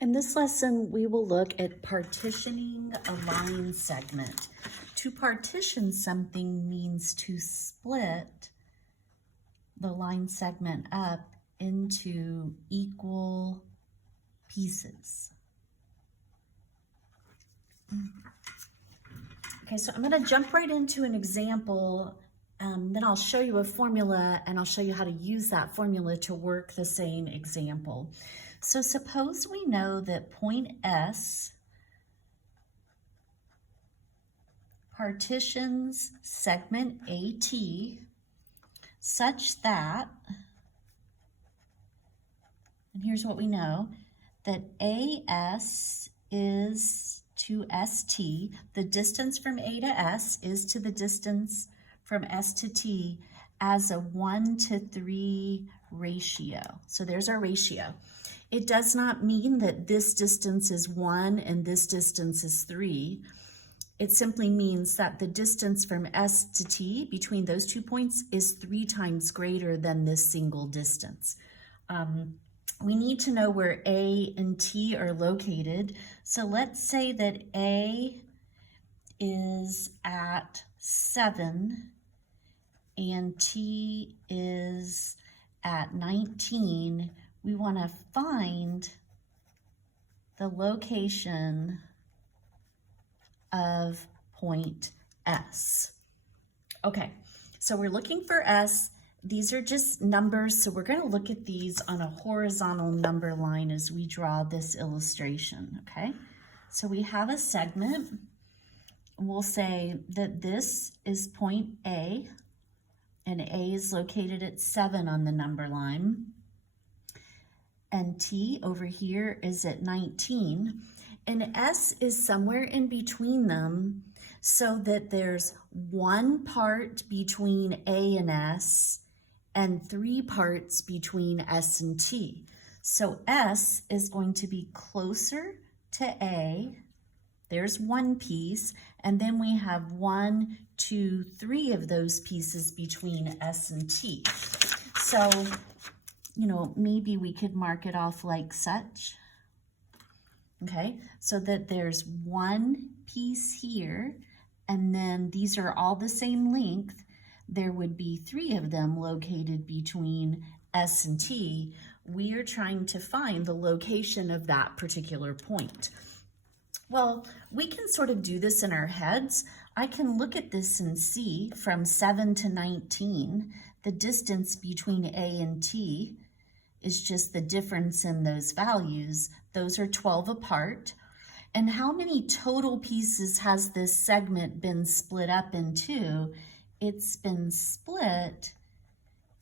In this lesson, we will look at partitioning a line segment. To partition something means to split the line segment up into equal pieces. Okay, so I'm going to jump right into an example, then I'll show you a formula and I'll show you how to use that formula to work the same example. So suppose we know that point S partitions segment AT such that, and here's what we know, that AS is to ST, the distance from A to S is to the distance from S to T as a 1:3 ratio. So there's our ratio. It does not mean that this distance is 1 and this distance is 3. It simply means that the distance from S to T between those 2 points is 3 times greater than this single distance. We need to know where A and T are located. So let's say that A is at 7 and T is at 19. We want to find the location of point S. Okay, so we're looking for S. These are just numbers, so we're going to look at these on a horizontal number line as we draw this illustration, okay? So we have a segment. We'll say that this is point A, and A is located at 7 on the number line. And T over here is at 19. And S is somewhere in between them so that there's 1 part between A and S and 3 parts between S and T. So S is going to be closer to A. There's 1 piece, and then we have 1, 2, 3 of those pieces between S and T. So, you know, maybe we could mark it off like such. Okay, so that there's 1 piece here, and then these are all the same length. There would be 3 of them located between S and T. We are trying to find the location of that particular point. Well, we can sort of do this in our heads. I can look at this and see from 7 to 19, the distance between A and T is just the difference in those values. Those are 12 apart. And how many total pieces has this segment been split up into? It's been split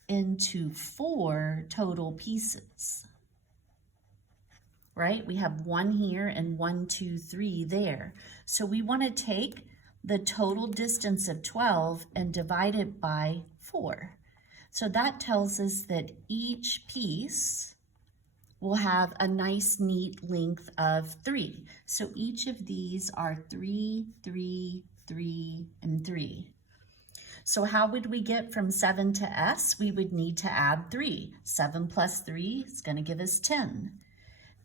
into 4 total pieces, right? We have 1 here and 1, 2, 3 there. So we want to take the total distance of 12 and divide it by 4. So that tells us that each piece will have a nice, neat length of 3. So each of these are 3, 3, 3, and 3. So how would we get from 7 to S? We would need to add 3. 7 plus 3 is going to give us 10.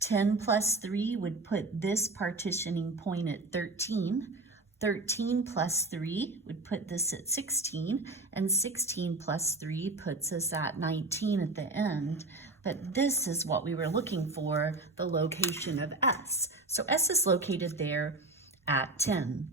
10 plus 3 would put this partitioning point at 13. 13 plus 3 would put this at 16, and 16 plus 3 puts us at 19 at the end. But this is what we were looking for, the location of S. So S is located there at 10.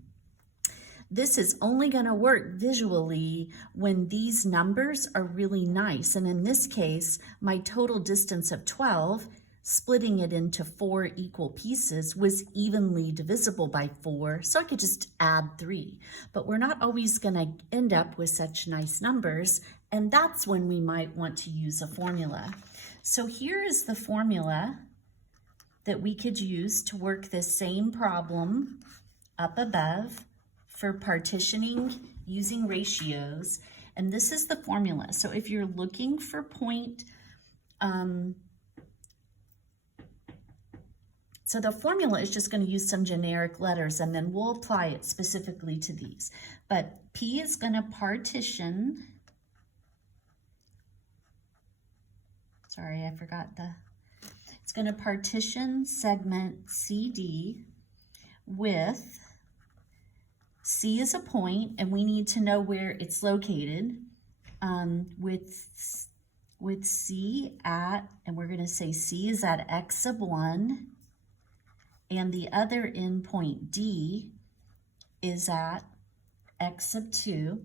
This is only going to work visually when these numbers are really nice. And in this case, my total distance of 12, splitting it into 4 equal pieces, was evenly divisible by 4, so I could just add 3. But we're not always going to end up with such nice numbers, and that's when we might want to use a formula. So here is the formula that we could use to work this same problem up above for partitioning using ratios, and this is the formula. So if you're looking for point, so the formula is just going to use some generic letters, and then we'll apply it specifically to these. But P is going to partition, sorry, I forgot It's going to partition segment CD with, C is a point, and we need to know where it's located, with C at, and we're going to say C is at x sub 1, and the other endpoint D is at x sub 2,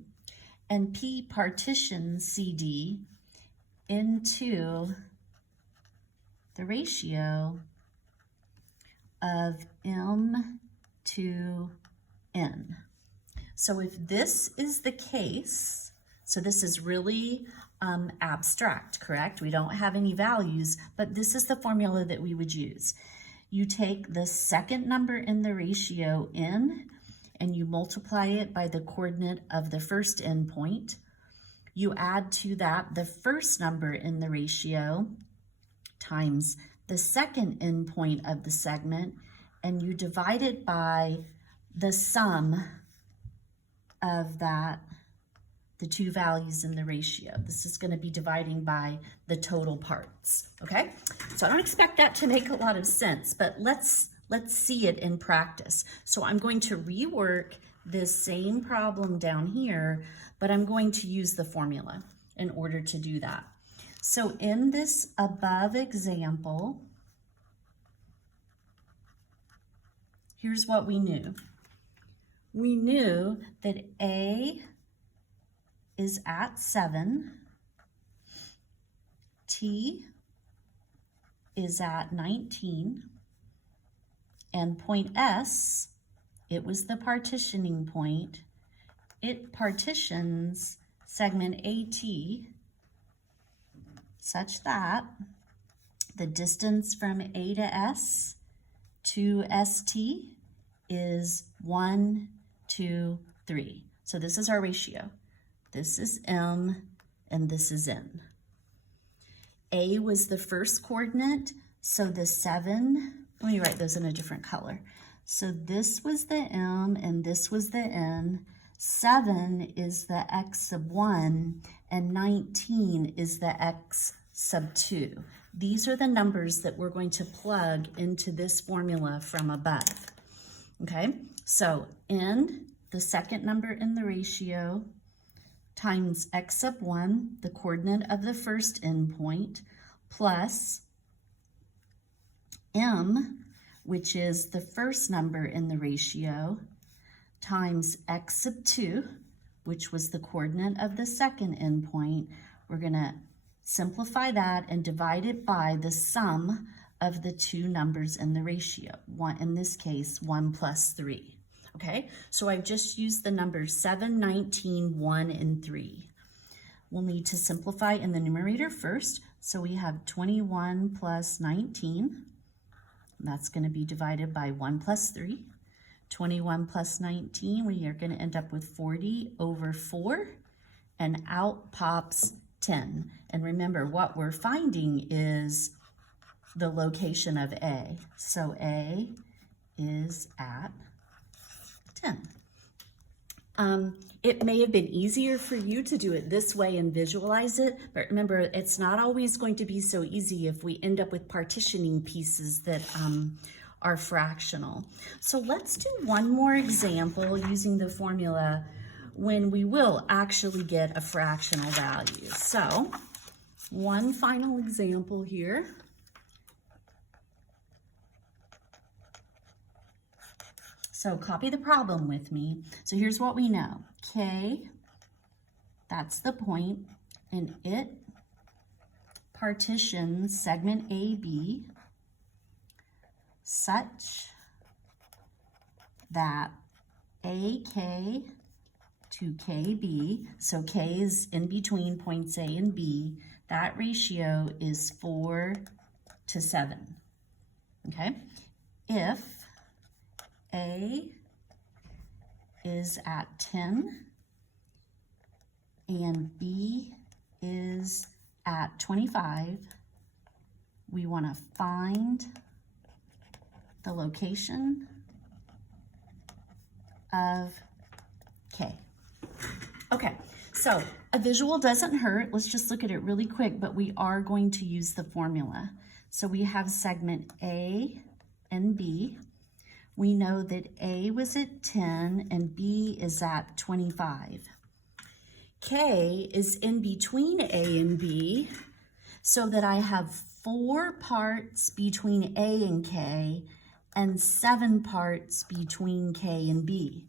and P partitions CD into the ratio of M to N. So if this is the case, so this is really abstract, correct? We don't have any values, but this is the formula that we would use. You take the second number in the ratio N and you multiply it by the coordinate of the first endpoint. You add to that the first number in the ratio times the second endpoint of the segment, and you divide it by the sum of that, the two values in the ratio. This is going to be dividing by the total parts, okay? So I don't expect that to make a lot of sense, but let's see it in practice. So I'm going to rework this same problem down here, but I'm going to use the formula in order to do that. So in this above example, here's what we knew. We knew that A is at 7, T is at 19, and point S, it was the partitioning point. It partitions segment AT such that the distance from A to S to ST is 1, 2, 3. So this is our ratio. This is M and this is N. A was the first coordinate, so the 7, let me write those in a different color. So this was the M and this was the N. 7 is the x sub 1 and 19 is the x sub 2. These are the numbers that we're going to plug into this formula from above. Okay, so N, the second number in the ratio, times x sub 1, the coordinate of the first endpoint, plus M, which is the first number in the ratio, times x sub 2, which was the coordinate of the second endpoint. We're going to simplify that and divide it by the sum of the two numbers in the ratio. One, in this case, 1 plus 3. Okay, so I've just used the numbers 7, 19, 1, and 3. We'll need to simplify in the numerator first. So we have 21 plus 19. That's going to be divided by 1 plus 3. 21 plus 19, we are going to end up with 40 over 4, and out pops 10. And remember, what we're finding is the location of A. So A is at 10. It may have been easier for you to do it this way and visualize it, but remember, it's not always going to be so easy if we end up with partitioning pieces that are fractional. So let's do one more example using the formula when we will actually get a fractional value. So one final example here. So copy the problem with me. So here's what we know. K, that's the point, and it partitions segment AB such that AK to KB, so K is in between points A and B, that ratio is 4 to 7, okay? If A is at 10 and B is at 25, we want to find the location of K. Okay, so a visual doesn't hurt. Let's just look at it really quick, but we are going to use the formula. So we have segment A and B. We know that A was at 10 and B is at 25. K is in between A and B, so that I have 4 parts between A and K and 7 parts between K and B.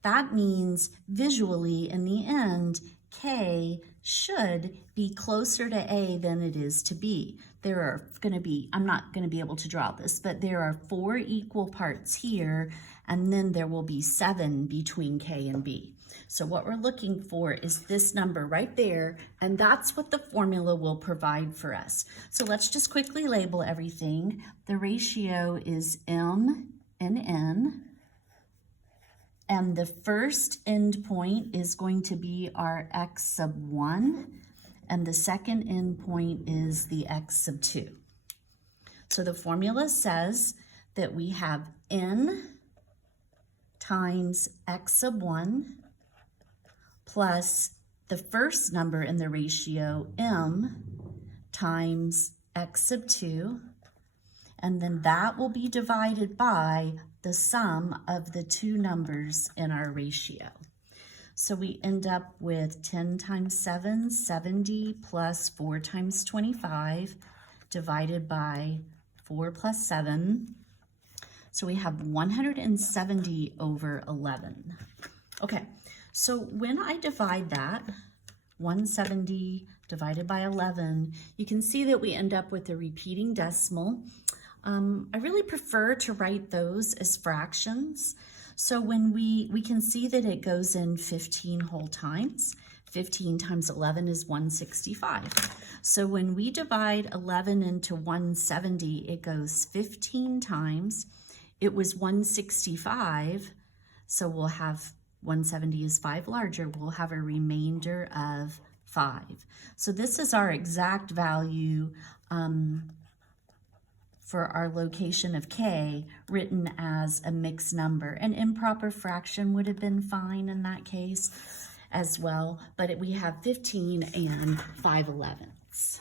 That means visually in the end, K should be closer to A than it is to B. There are going to be, I'm not going to be able to draw this, but there are 4 equal parts here, and then there will be 7 between K and B. So what we're looking for is this number right there, and that's what the formula will provide for us. So let's just quickly label everything. The ratio is M and N. And the first endpoint is going to be our x sub 1, and the second endpoint is the x sub 2. So the formula says that we have n times x sub 1 plus the first number in the ratio, m, times x sub 2, and then that will be divided by the sum of the 2 numbers in our ratio. So we end up with 10 times 7, 70, plus 4 times 25, divided by 4 plus 7. So we have 170 over 11. Okay, so when I divide that, 170 divided by 11, you can see that we end up with a repeating decimal. I really prefer to write those as fractions. So when we can see that it goes in 15 whole times. 15 times 11 is 165. So when we divide 11 into 170, it goes 15 times. It was 165, so we'll have 170 is 5 larger. We'll have a remainder of 5. So this is our exact value for our location of K, written as a mixed number. An improper fraction would have been fine in that case as well, but we have 15 and 5/11ths.